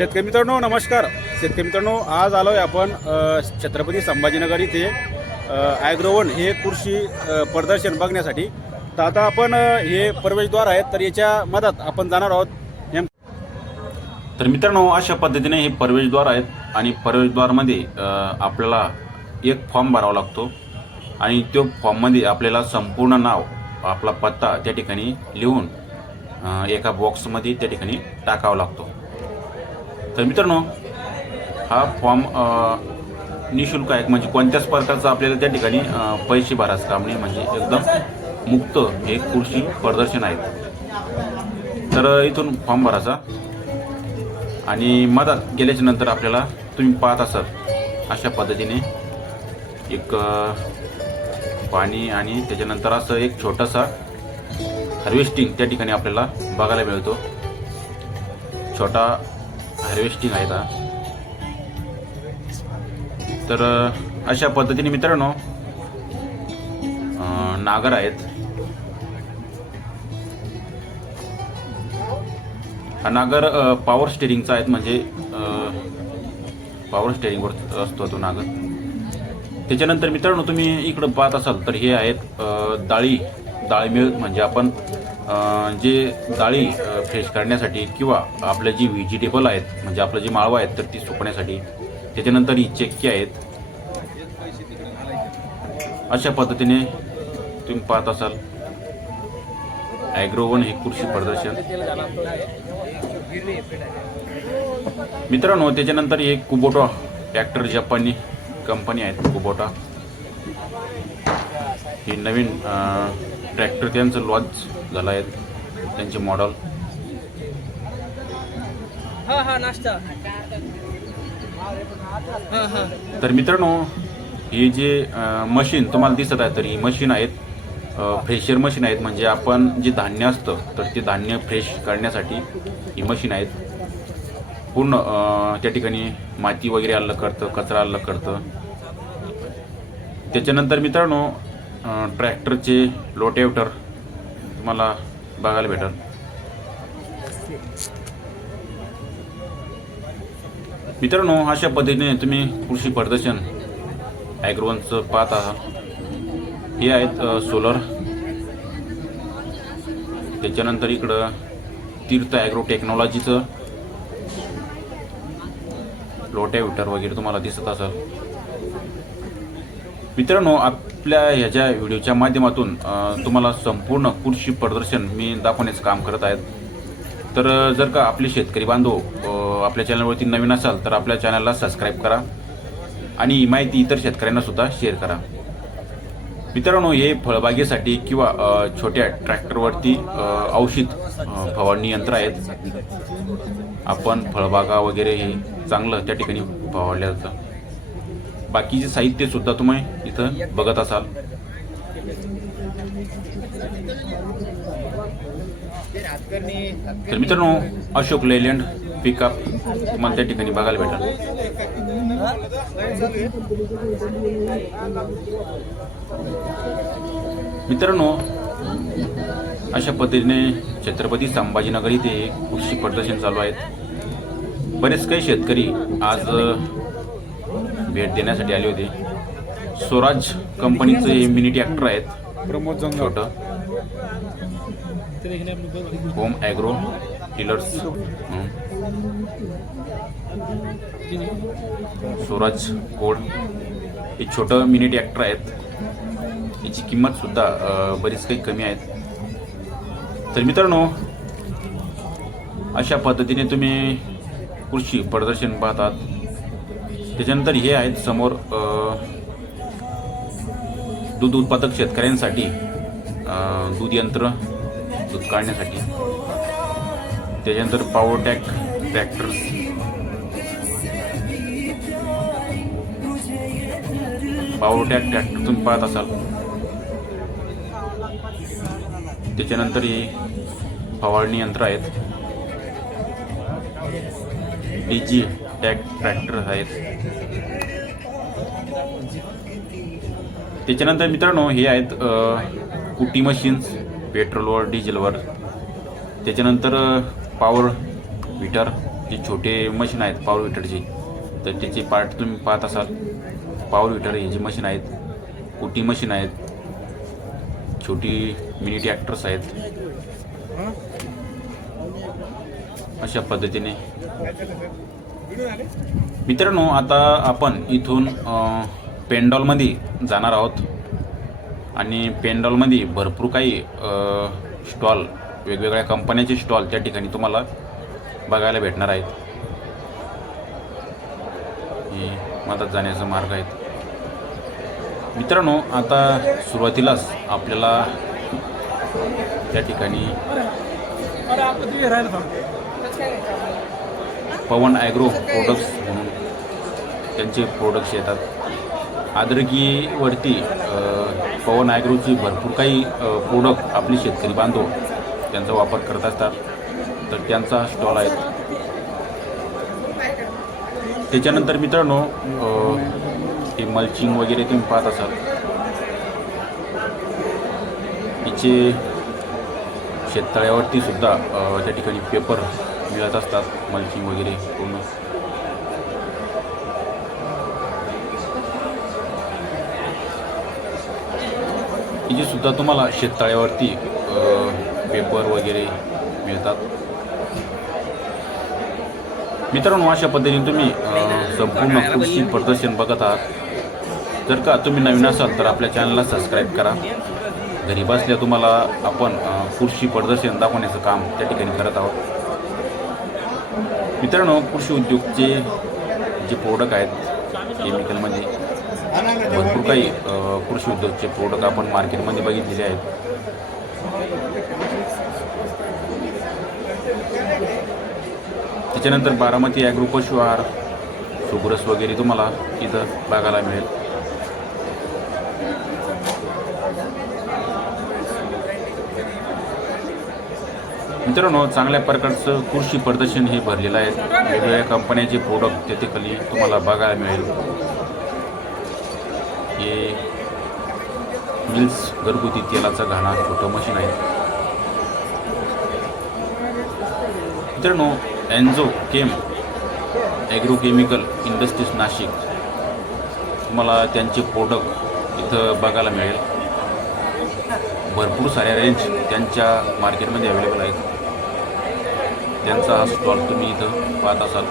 शेतकरी मित्रांनो नमस्कार. शेतकरी मित्रांनो आज आलो आहे आपण छत्रपती संभाजीनगर इथे. ॲग्रोवन हे कृषी प्रदर्शन बघण्यासाठी. तर आता आपण हे प्रवेशद्वार आहेत तर याच्या मधात आपण जाणार आहोत. तर मित्रांनो अशा पद्धतीने हे प्रवेशद्वार आहेत आणि प्रवेशद्वारमध्ये आपल्याला एक फॉर्म भरावा लागतो. आणि त्यो फॉर्ममध्ये आपल्याला संपूर्ण नाव आपला पत्ता त्या ठिकाणी लिहून एका बॉक्समध्ये त्या ठिकाणी टाकावा लागतो. तर मित्रांनो हा फॉर्म निशुल्क आहे. म्हणजे कोणत्याच प्रकारचं आपल्याला त्या ठिकाणी पैसे भरायचं काम नाही. म्हणजे एकदम मुक्त हे कृषी प्रदर्शन आहेत तर इथून फॉर्म भरायचा. आणि मधात गेल्याच्यानंतर आपल्याला तुम्ही पाहत असाल अशा पद्धतीने एक पाणी आणि त्याच्यानंतर असं एक छोटासा हार्वेस्टिंग त्या ठिकाणी आपल्याला बघायला मिळतो. छोटा हार्वेस्टिंग आहे हा तर अशा पद्धतीने मित्रांनो नागर आहेत. हा नागर पॉवर स्टेरिंगचा आहेत म्हणजे पॉवर स्टेरिंगवर असतो तो नागर. त्याच्यानंतर मित्रांनो तुम्ही इकडं पाहत असाल तर हे आहेत अ, डाळी मिळ म्हणजे आपण जे डाळी फ्रेश करण्यासाठी किंवा आपल्या जी व्हेजिटेबल आहेत म्हणजे आपलं जी माळवं आहेत तर ती सुकण्यासाठी त्याच्यानंतर ही चक्की आहेत. अशा पद्धतीने तुम्ही पाहत असाल. ॲग्रोवन हे कृषी प्रदर्शन. मित्रांनो त्याच्यानंतर एक कुबोटा ट्रॅक्टर जपानी कंपनी आहेत कुबोटा. हे नवीन ट्रॅक्टर त्यांचं लॉन्च झालं आहे त्यांचे मॉडल हा हा हा हा. तर मित्रांनो हे जे मशीन तुम्हाला दिसत आहे तर ही मशीन आहेत फ्रेशर मशीन आहेत. म्हणजे आपण जे धान्य असतं तर ते धान्य फ्रेश करण्यासाठी ही मशीन आहेत. पूर्ण त्या ठिकाणी माती वगैरे अलग करतं कचरा अलग करतं. त्याच्यानंतर मित्रांनो ट्रॅक्टरचे लोटेवटर तुम्हाला बघायला भेटेल. मित्रांनो अशा पद्धतीने तुम्ही कृषी प्रदर्शन ॲग्रोवनचं पाहत आहात. हे आहेत सोलर त्याच्यानंतर इकडं तीर्थ ॲग्रो टेक्नॉलॉजीचं लोटॅविटर वगैरे तुम्हाला दिसत असेल. मित्रांनो आपल्या ह्याच्या व्हिडिओच्या माध्यमातून तुम्हाला संपूर्ण कृषी प्रदर्शन मी दाखवण्याचं काम करत आहेत. तर जर का आपले शेतकरी बांधव आपल्या चॅनलवरती नवीन असाल तर आपल्या चॅनलला सबस्क्राईब करा आणि ही माहिती इतर शेतकऱ्यांना सुद्धा शेअर करा. मित्रांनो हे फळबागेसाठी किंवा छोट्या ट्रॅक्टरवरती औषध फवारणी यंत्र आहेत. आपण फळबागा वगैरे हे चांगलं त्या ठिकाणी फवारलं जातं बाकीचे साहित्य सुद्धा तुम्ही इथं बघत असाल. तर मित्रांनो अशोक लेलँड पिकअप तुम्हाला त्या ठिकाणी बघायला भेटेल. मित्रांनो अशा पद्धतीने छत्रपती संभाजीनगर इथे कृषी प्रदर्शन चालू आहेत. बरेच काही शेतकरी आज भेट देण्यासाठी आले होते. स्वराज कंपनीचं हे मिनी ट्रॅक्टर आहेत. प्रमोद छोटं. Home agro tillers Swaraj code हे छोटं मिनी ट्रॅक्टर आहेत. याची किंमत सुद्धा अ, बरीच काही कमी आहेत. तर मित्रांनो अशा पद्धतीने तुम्ही कृषी प्रदर्शन पाहतात. त्याच्यानंतर हे आहेत समोर दूध उत्पादक शेतकऱ्यांसाठी दूध यंत्र दूध काढण्यासाठी. त्याच्यानंतर पॉवरटॅक ट्रॅक्टर्स पॉवरटॅक ट्रॅक्टर तुम्ही पाहत असाल. त्याच्यानंतर हे फवारणी यंत्र आहेत. डीजी. टॅक ट्रॅक्टर आहेत. त्याच्यानंतर मित्रांनो हे आहेत कुटी मशीन्स पेट्रोलवर डिझेलवर त्याच्यानंतर पॉवर विटर जे छोटे मशीन आहेत पॉवर हिटरचे तर त्याचे पार्ट तुम्ही पाहत असाल. पॉवर हिटर हे जे मशीन आहेत कुटी मशीन आहेत. छोटी मिनी ट्रॅक्टर्स आहेत. अशा पद्धतीने. मित्रांनो आता आपण इथून पेंडॉलमध्ये जाणार आहोत. आणि पेंडॉलमध्ये भरपूर काही स्टॉल वेगवेगळ्या कंपन्याचे स्टॉल त्या ठिकाणी तुम्हाला बघायला भेटणार आहेत. हे मदत जाण्याचा मार्ग आहेत. मित्रांनो आता सुरुवातीलाच आपल्याला त्या ठिकाणी पवन ॲग्रो प्रोडक्ट्स म्हणून त्यांचे प्रोडक्ट्स येतात. आदरकीवरती पवन ॲग्रोची भरपूर काही प्रोडक्ट आपले शेतकरी बांधव त्यांचा वापर करत असतात. तर त्यांचा स्टॉल आहे. त्याच्यानंतर मित्रांनो हे मल्चिंग वगैरे तुम्ही पाहत असाल. तिचे शेततळ्यावरती सुद्धा त्या ठिकाणी पेपर मिळत असतात मल्चिंग वगैरे पूर्ण. हिचे सुद्धा तुम्हाला शेततळ्यावरती पेपर वगैरे मिळतात. मित्रांनो अशा पद्धतीने तुम्ही संपूर्ण कृषी प्रदर्शन बघत आहात. जर का तुम्ही नवीन असाल तर आपल्या चॅनलला सबस्क्राईब करा. घरी बसल्या तुम्हाला आपण कृषी प्रदर्शन दाखवण्याचं काम त्या ठिकाणी करत आहोत. मित्रांनो कृषी उद्योगचे जे प्रोडक्ट आहेत केमिकलमध्ये भरपूर काही कृषी उद्योगचे प्रोडक्ट आपण मार्केटमध्ये बघितलेले आहेत. त्याच्यानंतर बारामती ॲग्रो पशु आहार सुग्रस वगैरे तुम्हाला इथं बघायला मिळेल. मित्रांनो चांगल्या प्रकारचं कृषी प्रदर्शन हे भरलेलं आहे. वेगवेगळ्या कंपन्याचे प्रोडक्ट त्याचे खाली तुम्हाला बघायला मिळेल. हे मिल्स घरगुती तेलाचा घाणा छोटं मशीन आहे. मित्रांनो एन्झो केम ॲग्रोकेमिकल इंडस्ट्रीज नाशिक. तुम्हाला त्यांचे प्रोडक्ट इथं बघायला मिळेल. भरपूर साऱ्या रेंज त्यांच्या मार्केटमध्ये अवेलेबल आहेत. त्यांचा हा स्टॉल तुम्ही इथं पाहत असाल.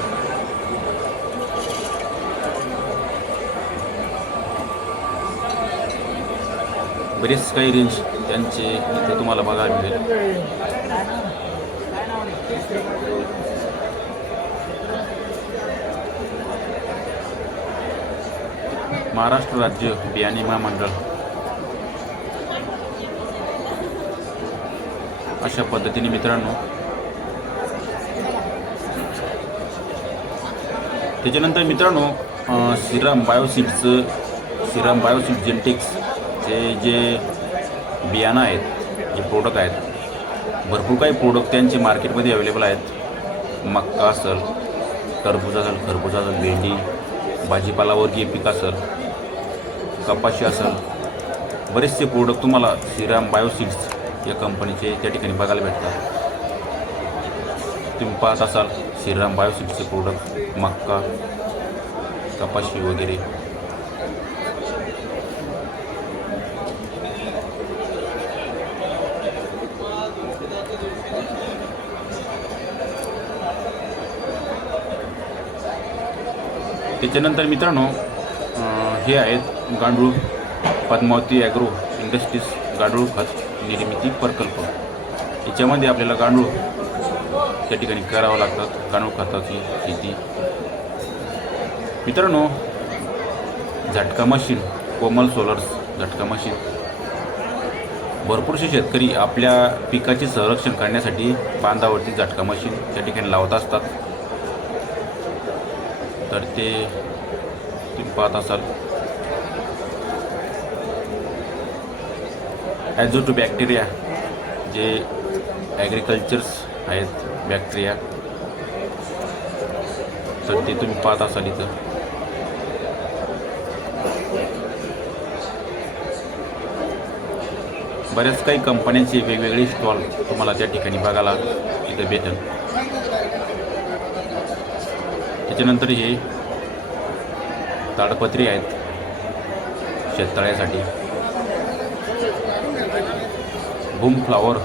बरेच काही रेंज त्यांचे इथे तुम्हाला बघायला मिळेल. महाराष्ट्र राज्य बियाणे महामंडळ. अशा पद्धतीने मित्रांनो त्याच्यानंतर मित्रांनो श्रीराम बायोसिड्सचं श्रीराम बायोसिड जेनेटिक्सचे जे बियाणं आहेत जे प्रोडक्ट आहेत भरपूर काही प्रोडक्ट त्यांचे मार्केटमध्ये अवेलेबल आहेत. मक्का असेल टरबूज असेल खरबूज असेल भेंडी भाजीपालावर्गीय पीक असेल कपाशी असेल बरेचसे प्रोडक्ट तुम्हाला श्रीराम बायोसिड्स या कंपनीचे त्या ठिकाणी बघायला भेटतात. तुम्ही पाहत असाल श्रीराम बायोसिक्सचे प्रोडक्ट मक्का कपाशी वगैरे. त्याच्यानंतर मित्रांनो हे आहेत गांडूळ पद्मावती ॲग्रो इंडस्ट्रीज गांडूळ खत निर्मिती प्रकल्प. याच्यामध्ये आपल्याला गांडूळ त्या ठिकाणी करावं लागतात गांडूळ खताची शेती. मित्रांनो झटका मशीन कोमल सोलर्स झटका मशीन. भरपूरसे शेतकरी आपल्या पिकाचे संरक्षण करण्यासाठी बांधावरती झटका मशीन त्या ठिकाणी लावत असतात. तर ते तुम्ही पाहत असाल. ॲझोटो बॅक्टेरिया जे ॲग्रिकल्चर्स आहेत बॅक्टेरिया तर ते तुम्ही पाहत असाल इथं. बऱ्याच काही कंपन्यांचे वेगवेगळे स्टॉल तुम्हाला त्या ठिकाणी बघायला इथं भेटेल. त्याच्यानंतर हे ताडपत्री आहेत. शेततळ्यासाठी. बूम फ्लावर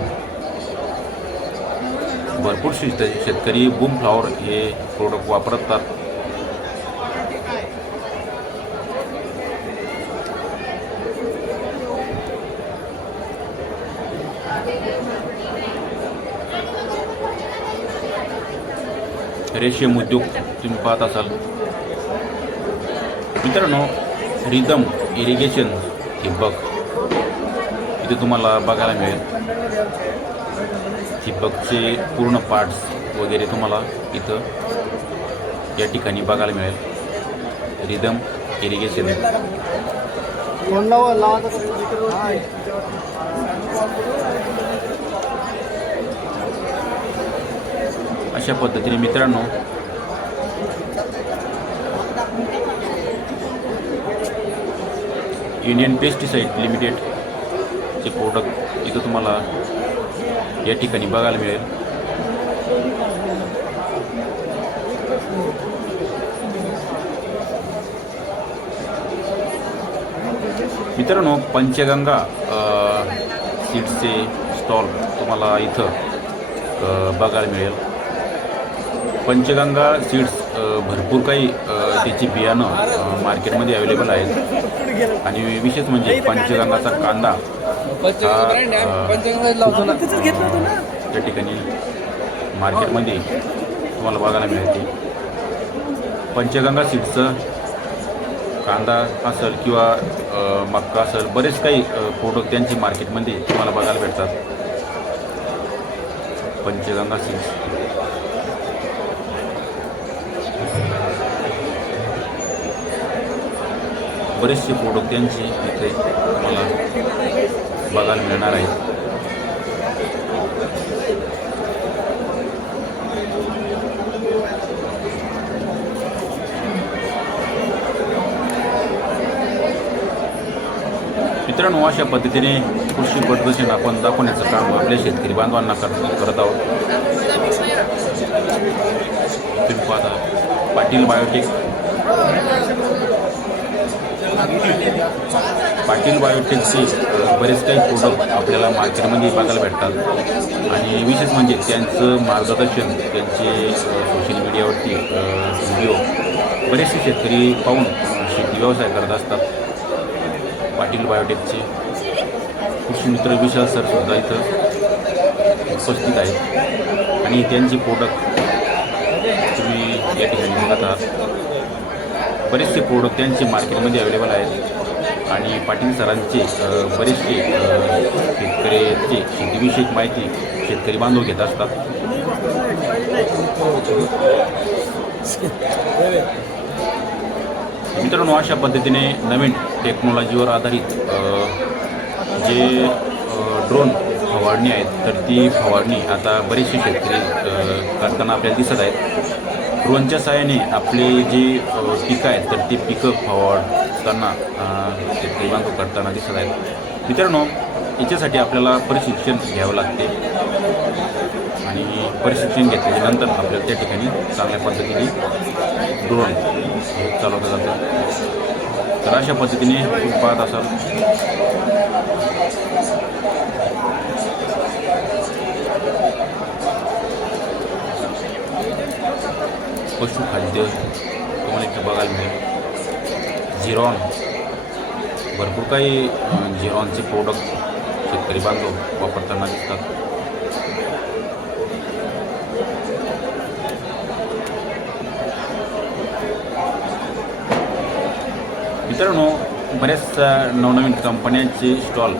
भरपूर शेत शेतकरी बूम फ्लावर हे प्रोडक्ट वापरतात. रेशीम उद्योग तुम्ही पाहत असाल. मित्रांनो रिदम इरिगेशन ठिबक इथे तुम्हाला बघायला मिळेल. ठिबकचे पूर्ण पार्ट्स वगैरे तुम्हाला इथं या ठिकाणी बघायला मिळेल. Rhythm irrigation. अशा पद्धतीने मित्रांनो युनियन पेस्टिसाईड लिमिटेड चे प्रोडक्ट इथं तुम्हाला या ठिकाणी बघायला मिळेल. मित्रांनो पंचगंगा सीट्सचे सीड्सचे स्टॉल तुम्हाला इथं बघायला मिळेल. पंचगंगा सीड्स भरपूर काही त्याची बियाणं मार्केटमध्ये अवेलेबल आहेत. आणि विशेष म्हणजे पंचगंगाचा कांदा पंचगंगा ब्रँड आहे पंचगंगा लावतो ना. त्या ठिकाणी मार्केटमध्ये तुम्हाला बघायला मिळते. पंचगंगा सीड्सचं कांदा असेल किंवा मक्का असेल बरेच काही प्रोडक्ट त्यांची मार्केटमध्ये तुम्हाला बघायला भेटतात. पंचगंगा सीड्स बरेचसे प्रोडक्ट त्यांचे इथे तुम्हाला बघायला मिळणार आहे. मित्रांनो अशा पद्धतीने कृषी प्रदूषण आपण दाखवण्याचं काम आपल्या शेतकरी बांधवांना कर करत आहोत. तुम्ही पाहता पाटील बायोटेक. पाटील बायोटेकचे बरेच काही प्रोडक्ट आपल्याला मार्केटमध्ये बघायला भेटतात. आणि विशेष म्हणजे त्यांचं मार्गदर्शन त्यांचे सोशल मीडियावरती व्हिडिओ बरेचसे शेतकरी पाहून शेती व्यवसाय करत असतात. पाटील बायोटेकचे कृषी मित्र विशाल सर सुद्धा इथं उपस्थित आहेत. आणि त्यांचे प्रोडक्ट तुम्ही या ठिकाणी बघत आहात. बरेचसे प्रोडक्ट त्यांचे मार्केटमध्ये अवेलेबल आहेत. आणि पाटील सरांचे बरेचसे शेतकऱ्याचे शेतीविषयक माहिती शेतकरी बांधव घेत असतात. मित्रांनो अशा पद्धतीने नवीन टेक्नॉलॉजीवर आधारित जे ड्रोन फवारणी आहेत तर ती फवारणी आता बरेचसे शेतकरी करताना आपल्याला दिसत आहेत. ड्रोनच्या सहाय्याने आपले जे पिकं आहेत तर ती पिकं फवारताना अ, शेतकरी करताना दिसत आहेत. मित्रांनो याच्यासाठी आपल्याला प्रशिक्षण घ्यावं लागते. आणि प्रशिक्षण घेतल्यानंतर आपल्याला त्या ठिकाणी चांगल्या पद्धतीने ड्रोन हे चालवलं जातं. तर अशा पद्धतीने पाहत असाल. पशुखाद्य तुम्हाला इथं बघायला मिळेल झिरॉन भरपूर काही झिरॉनचे प्रोडक्ट शेतकरी बांधव वापरताना दिसतात मित्रांनो बऱ्याच नवनवीन कंपन्यांचे स्टॉल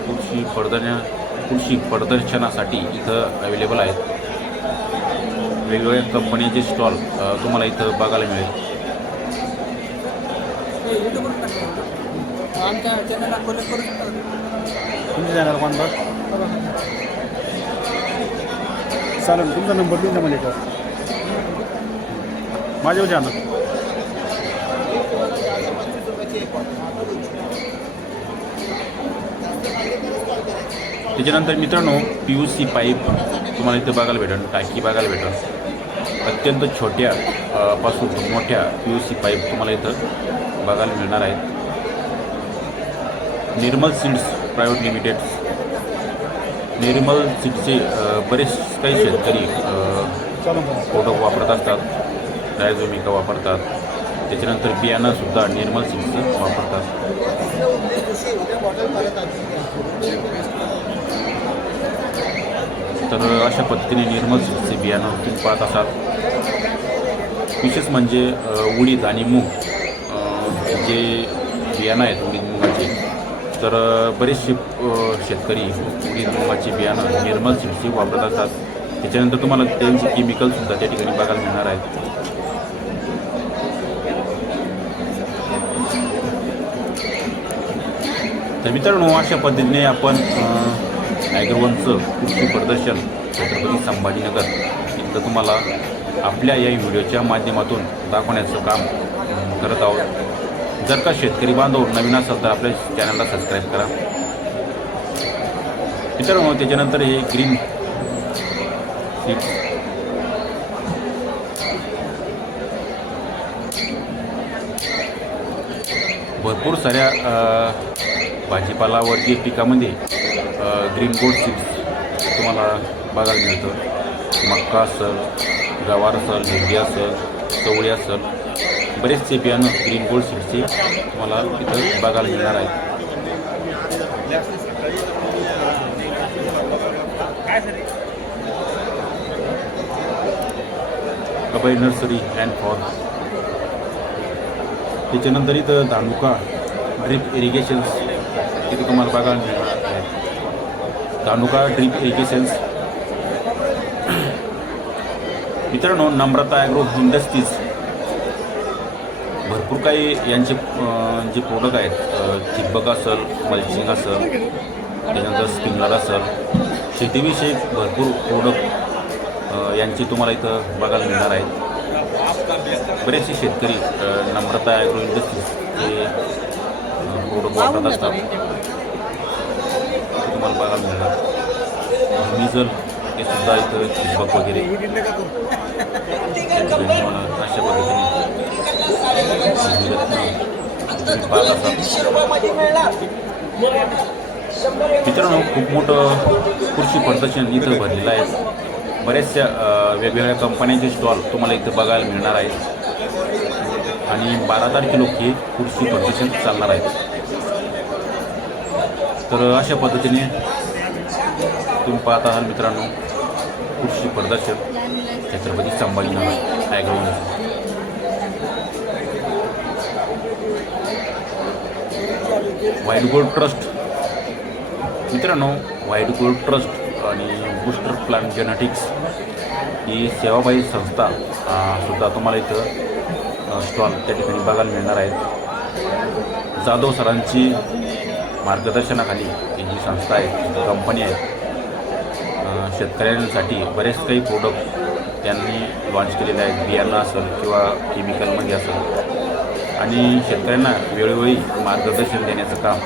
कृषी प्रदर्शन कृषी प्रदर्शनासाठी इथं अवेलेबल आहेत वेगवेगळ्या कंपन्यांचे स्टॉल तुम्हाला इथं बघायला मिळेल. तुमच्या चॅनल कोणता चालेल तुमचा नंबर देऊन द्या मला याच्यावर माझ्यावर चॅनल त्याच्यानंतर मित्रांनो पी यू सी पाईप तुम्हाला इथं बघायला भेटेल टाकी बघायला भेटेल. अत्यंत छोट्या पासून मोठ्या पी यू सी पाईप तुम्हाला इथं बघायला मिळणार आहेत. Nirmal seeds private limited. Nirmal सीड्सचे बरेच काही शेतकरी प्रोडक्ट वापरत असतात डायझोमिका वापरतात. त्याच्यानंतर बियाणंसुद्धा निर्मल सीड्सचं वापरतात. तर अशा पद्धतीने निर्मल सीड्सचे बियाणं तुम्ही पाहत असाल विशेष म्हणजे उडीद आणि मूग जे बियाणं आहेत उडीद मुगाचे. तर बरेचसे शेतकरी उडीद मुगाचे बियाणं निर्मल सीड्सचे वापरत असतात. त्याच्यानंतर तुम्हाला त्यांचे केमिकलसुद्धा त्या ठिकाणी बघायला मिळणार आहेत तर मित्रांनो अशा पद्धतीने आपण ॲग्रोवनचं कृषी प्रदर्शन छत्रपती संभाजीनगर. इथं तुम्हाला आपल्या या व्हिडिओच्या माध्यमातून दाखवण्याचं काम करत आहोत. जर का शेतकरी बांधव नवीन असाल तर आपल्या चॅनलला सबस्क्राईब करा. मित्रांनो त्याच्यानंतर हे ग्रीन सीट भरपूर साऱ्या भाजीपाला वर्गीय पिकामध्ये अ, ग्रीन गोल्ड सीड्स तुम्हाला बघायला मिळतं. मक्का असेल गवार असेल भेंडी असेल चवळी असेल बरेचसे बियाणं ग्रीन गोल्ड सीड्सचे तुम्हाला इथं बघायला मिळणार आहे कबाई नर्सरी अँड फॉर त्याच्यानंतर इथं धानुका ड्रिप इरिगेशन्स इथं तुम्हाला बघायला मिळणार धानुका ड्रिप इरिगेशन्स मित्रांनो नम्रता ॲग्रो इंडस्ट्रीज भरपूर काही यांचे जे प्रोडक्ट आहेत अं, ठिबक असेल मल्चिंग असेल त्याच्यानंतर स्प्रिंकलर असेल शेतीविषयी भरपूर प्रोडक्ट यांची तुम्हाला इथं बघायला मिळणार आहेत. बरेचसे शेतकरी नम्रता ॲग्रो इंडस्ट्रीजचे प्रोडक्ट वापरत असतात. तुम्हाला बघायला मिळणार. मिझल हे सुद्धा इथं ठिबक वगैरे. अशा पद्धतीने मित्रांनो खूप मोठं कृषी प्रदर्शन इथं भरलेलं आहे. बऱ्याचशा वेगवेगळ्या कंपन्यांचे स्टॉल तुम्हाला इथं बघायला मिळणार आहेत. आणि बारा तारखेला हे कृषी प्रदर्शन चालणार आहे. तर अशा पद्धतीने तुम्ही पाहत आहात मित्रांनो कृषी प्रदर्शन छत्रपती संभाजीनगर ॲग्रोवनचं वाईट गोल्ड ट्रस्ट मित्रांनो वाईट गोल्ड ट्रस्ट आणि बुस्टर प्लान जेनेटिक्स ही सेवाबाई संस्था सुद्धा तुम्हाला इथं स्टॉल त्या ठिकाणी बघायला मिळणार आहेत. जाधव सरांची मार्गदर्शनाखाली ही जी संस्था आहे कंपनी आहे शेतकऱ्यांसाठी बरेच काही प्रोडक्ट त्यांनी लॉन्च केलेले आहेत बियाणं असेल किंवा केमिकलमध्ये असेल. आणि शेतकऱ्यांना वेळोवेळी मार्गदर्शन देण्याचं काम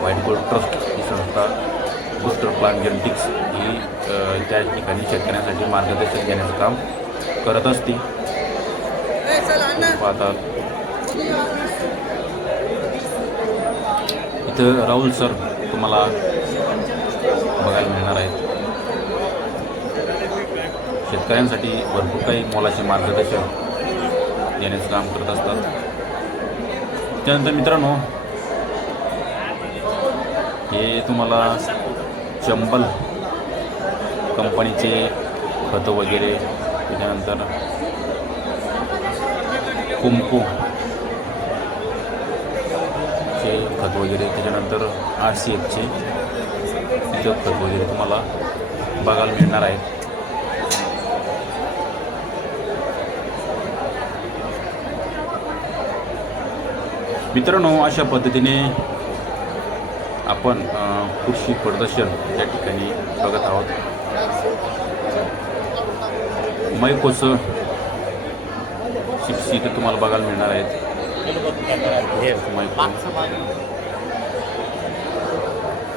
व्हाईट गोल्ड ट्रस्ट ही संस्था बूस्टर प्लांट जेनेटिक्स ही त्या ठिकाणी शेतकऱ्यांसाठी मार्गदर्शन देण्याचं काम करत असते पाहता इथं राहुल सर तुम्हाला बघायला मिळणार आहेत. शेतकऱ्यांसाठी भरपूर काही मोलाचे मार्गदर्शन देण्याचं काम करत असतात. त्यानंतर मित्रांनो हे तुम्हाला चंबल कंपनीचे खतं वगैरे त्याच्यानंतर कुंकू खत वगैरे त्याच्यानंतर आर सी एफचे इथं खत वगैरे तुम्हाला बघायला मिळणार आहे. मित्रांनो अशा पद्धतीने आपण कृषी प्रदर्शन या ठिकाणी बघत आहोत. मैकोचं शिक्षित तुम्हाला बघायला मिळणार आहेत.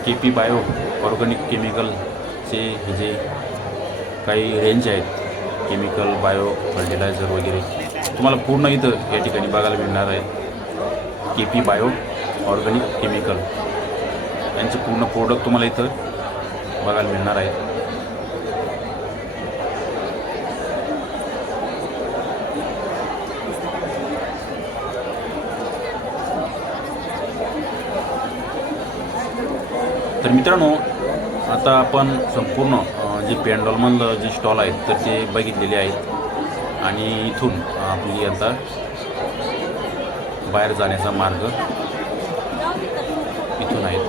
के पी बायो ऑर्गॅनिक केमिकलचे हे जे काही रेंज आहेत केमिकल बायो फर्टिलायझर वगैरे तुम्हाला पूर्ण इथं या ठिकाणी बघायला मिळणार आहे. K P bio organic chemical यांचे पूर्ण प्रोडक्ट तुम्हाला इथं बघायला मिळणार आहे. तर मित्रांनो आता आपण संपूर्ण जे पेंडॉलमधलं जे स्टॉल आहेत तर ते बघितलेले आहेत. आणि इथून आपली आता बाहेर जाण्याचा मार्ग इथून आहे.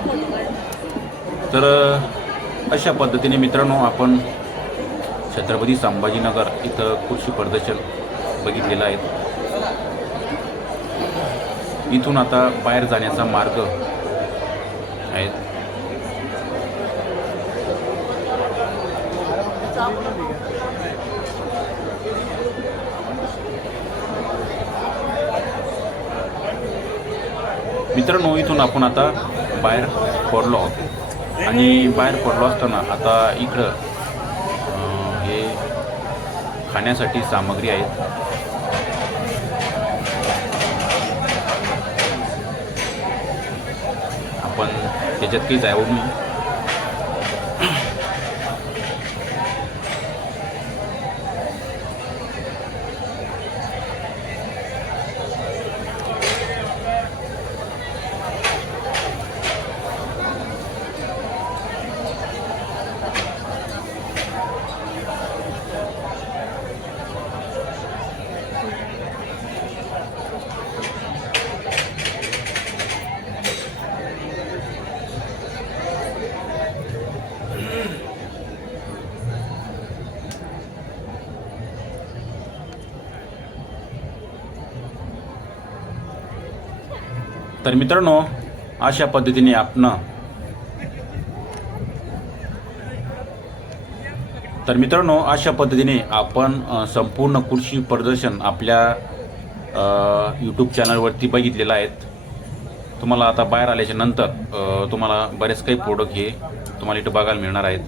तर अशा पद्धतीने मित्रांनो आपण छत्रपती संभाजीनगर इथं कृषी प्रदर्शन बघितलेलं आहे. इथून आता बाहेर जाण्याचा मार्ग आहे मित्रांनो इथून आपण आता बाहेर पडलो आहोत. आणि बाहेर पडलो असताना आता इकडं हे खाण्यासाठी सामग्री आहेत. आपण त्याच्यात काही जाऊ नाही. तर मित्रांनो अशा पद्धतीने आपण तर मित्रांनो अशा पद्धतीने आपण संपूर्ण कृषी प्रदर्शन आपल्या यूट्यूब चॅनलवरती बघितलेलं आहेत तुम्हाला आता बाहेर आल्याच्यानंतर तुम्हाला बरेच काही प्रोडक्ट हे तुम्हाला इथं बघायला मिळणार आहेत.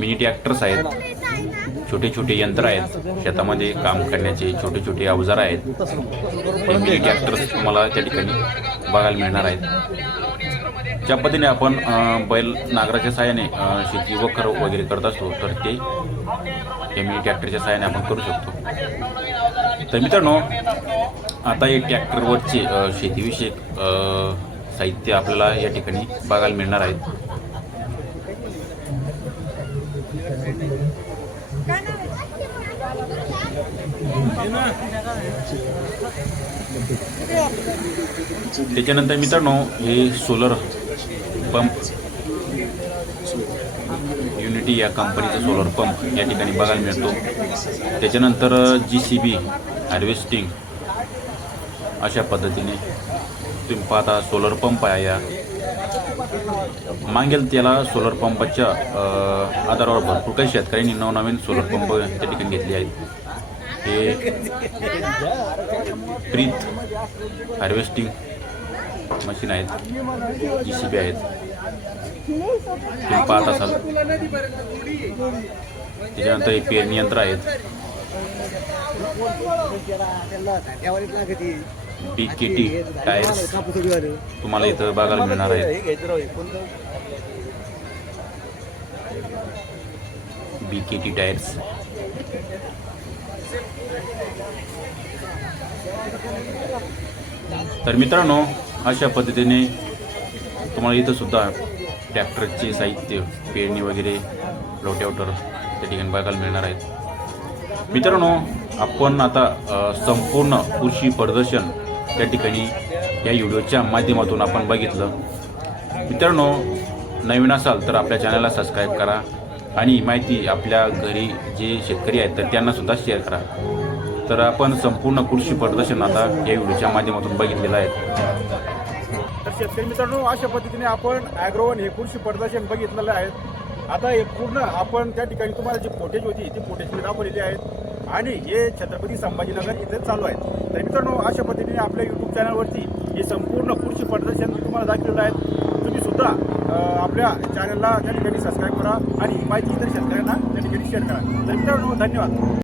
मिनी ट्रॅक्टर्स आहेत. छोटे छोटे यंत्र आहेत. शेतामध्ये काम करण्याचे छोटे छोटे अवजार आहेत. हे मिनी ट्रॅक्टर्स तुम्हाला त्या ठिकाणी बघायला मिळणार आहेत. ज्या पद्धतीने आपण बैल नांगराच्या साहाय्याने शेती वखर वगैरे करत असतो तर ते हे मिनी ट्रॅक्टरच्या साहाय्याने आपण करू शकतो. तर मित्रांनो आता हे ट्रॅक्टरवरचे शेतीविषयक साहित्य आपल्याला या ठिकाणी बघायला मिळणार आहेत. त्याच्यानंतर मित्रांनो हे सोलर पंप युनिटी या कंपनीचा सोलर पंप या ठिकाणी बघायला मिळतो. त्याच्यानंतर जी सी बी हार्वेस्टिंग अशा पद्धतीने तुम्ही पाहता सोलर पंप आहे या. मागेल त्याला सोलर पंपाच्या आधारावर भरपूर काही शेतकऱ्यांनी नवनवीन सोलर पंप त्या ठिकाणी घेतले आहेत. हे प्रीत हार्वेस्टिंग मशीन आहेत जी सी बी आहेत. तुम्ही पाहत असाल. त्याच्यानंतर हे पेरणी यंत्र आहेत. बी के टी टायर्स तुम्हाला इथं बघायला मिळणार आहेत. B K T tyres. तर मित्रांनो अशा पद्धतीने तुम्हाला इथंसुद्धा ट्रॅक्टरचे साहित्य पेरणी वगैरे लोट्यावटर त्या ठिकाणी बघायला मिळणार आहेत. मित्रांनो आपण आता संपूर्ण कृषी प्रदर्शन त्या ठिकाणी या व्हिडिओच्या माध्यमातून आपण बघितलं. मित्रांनो नवीन असाल तर आपल्या चॅनलला सबस्क्राईब करा आणि माहिती आपल्या घरी जे शेतकरी आहेत तर त्यांनासुद्धा शेअर करा. तर आपण संपूर्ण कृषी प्रदर्शन आता या व्हिडिओच्या माध्यमातून बघितलेलं आहे. तर शेतकरी मित्रांनो अशा पद्धतीने आपण ॲग्रोवन हे कृषी प्रदर्शन बघितलेलं आहे. आता हे पूर्ण आपण त्या ठिकाणी तुम्हाला जी फोटेज होती ती फोटेज मी दाखवलेली आहेत आणि हे छत्रपती संभाजीनगर इथे चालू आहे. तर मित्रांनो अशा पद्धतीने आपल्या यूट्यूब चॅनलवरती हे संपूर्ण कृषी प्रदर्शन मी तुम्हाला दाखवलेलं आहे. तुम्ही सुद्धा आपल्या चॅनलला त्या ठिकाणी सबस्क्राईब करा आणि माहिती इतर शेतकऱ्यांना त्या ठिकाणी शेअर करा. तर मित्रांनो धन्यवाद.